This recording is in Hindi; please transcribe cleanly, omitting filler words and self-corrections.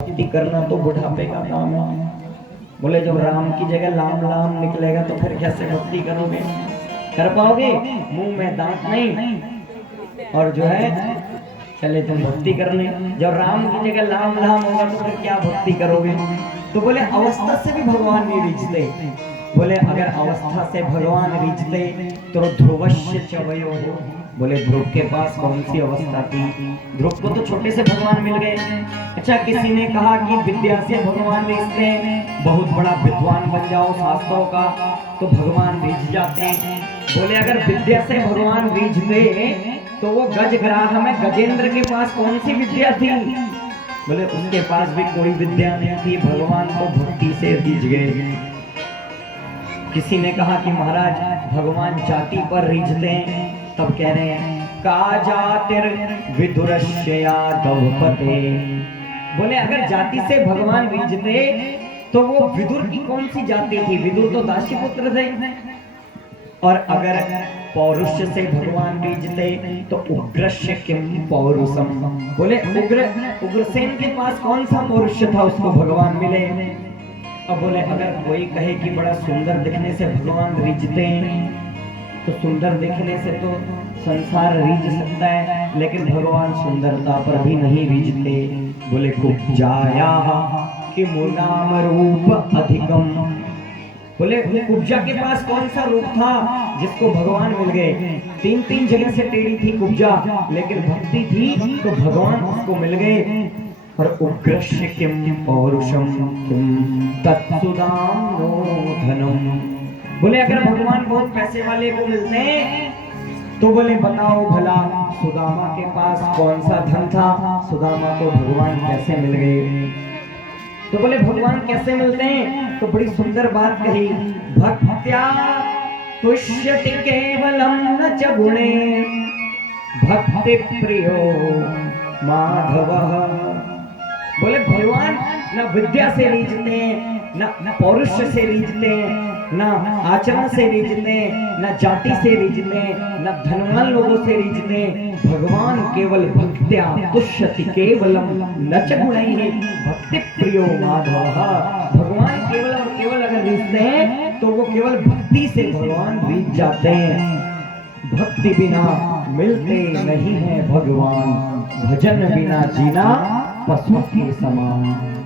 भक्ति करना तो बुढ़ापे का काम है। बोले जब राम की जगह लाम लाम निकलेगा तो फिर कैसे भक्ति करोगे? कर पाओगे? मुंह में दांत नहीं और जो है चले तुम भक्ति करने। जब राम की जगह लाम लाम होगा तो फिर क्या भक्ति करोगे? तो बोले अवस्था से भी भगवान नहीं रिझते। बोले अगर अवस्था से भगवान रिझते तो ध्रुवस्य च वयो। बोले ध्रुव के पास कौन सी अवस्था थी? ध्रुव को तो छोटे से भगवान मिल गए। अच्छा, किसी ने कहा कि विद्या से भगवान रिझते हैं, बहुत बड़ा विद्वान बन जाओ शास्त्रों का तो भगवान रिझ जाते हैं। बोले अगर विद्या से भगवान रिझते तो वो गजग्राह में गजेंद्र के पास कौन सी विद्या थी? बोले उसके पास भी कोई विद्या नहीं थी, भगवान तो भक्ति से रिझ गए। किसी ने कहा कि महाराज भगवान जाति पर रिझते हैं, तब कह रहे हैं का जातिर विदुरस्य यादवपते। बोले अगर जाति से भगवान रिझते तो वो विदुर की कौन सी जाति थी? विदुर तो दासी पुत्र थे। और अगर पौरुष से भगवान रिझते तो उग्रस्य किम पौरुषम। बोले उग्रसेन के पास कौन सा पौरुष था उसको भगवान मिले। अब बोले अगर कोई कहे कि बड़ा सुंदर दिखने से भगवान रिझते हैं तो सुंदर दिखने से तो संसार रिझ सकता है, लेकिन भगवान सुंदरता पर भी नहीं रिझते। बोले कुब्जाया कि मुनाम रूप अधिकम। बोले कुब्जा के पास कौन सा रूप था जिसको भगवान मिल गए? तीन तीन जगह से टेढ़ी थी कुब्जा, लेकिन भक्ति थी तो भगवान उसको मिल गए। और उग्रस्य किम पौरुषम किम तत्सुदाम्नो धनम। बोले अगर भगवान बहुत पैसे वाले को मिलते तो बोले बताओ भला सुदामा के पास कौन सा धन था? सुदामा को भगवान कैसे मिल गए? तो बोले भगवान कैसे मिलते हैं? तो बड़ी सुंदर बात कही, भक्त्या तुष्यति केवलम न च गुणे भक्ति प्रियो माधवः। बोले भगवान न विद्या से रिझते हैं, न पौरुष से रिझते हैं, न आचरण से रिझते हैं, न जाति से रिझते हैं, न धनवान लोगों से रिझते हैं। भगवान केवल भक्त्या तुष्यति केवलम न च गुणैः भक्ति प्रियो माधवः। भगवान केवल और केवल अगर रिझते हैं तो वो केवल भक्ति से भगवान रिझ जाते हैं। भक्ति बिना मिलते नहीं है भगवान, भजन बिना जीना पशु के समान।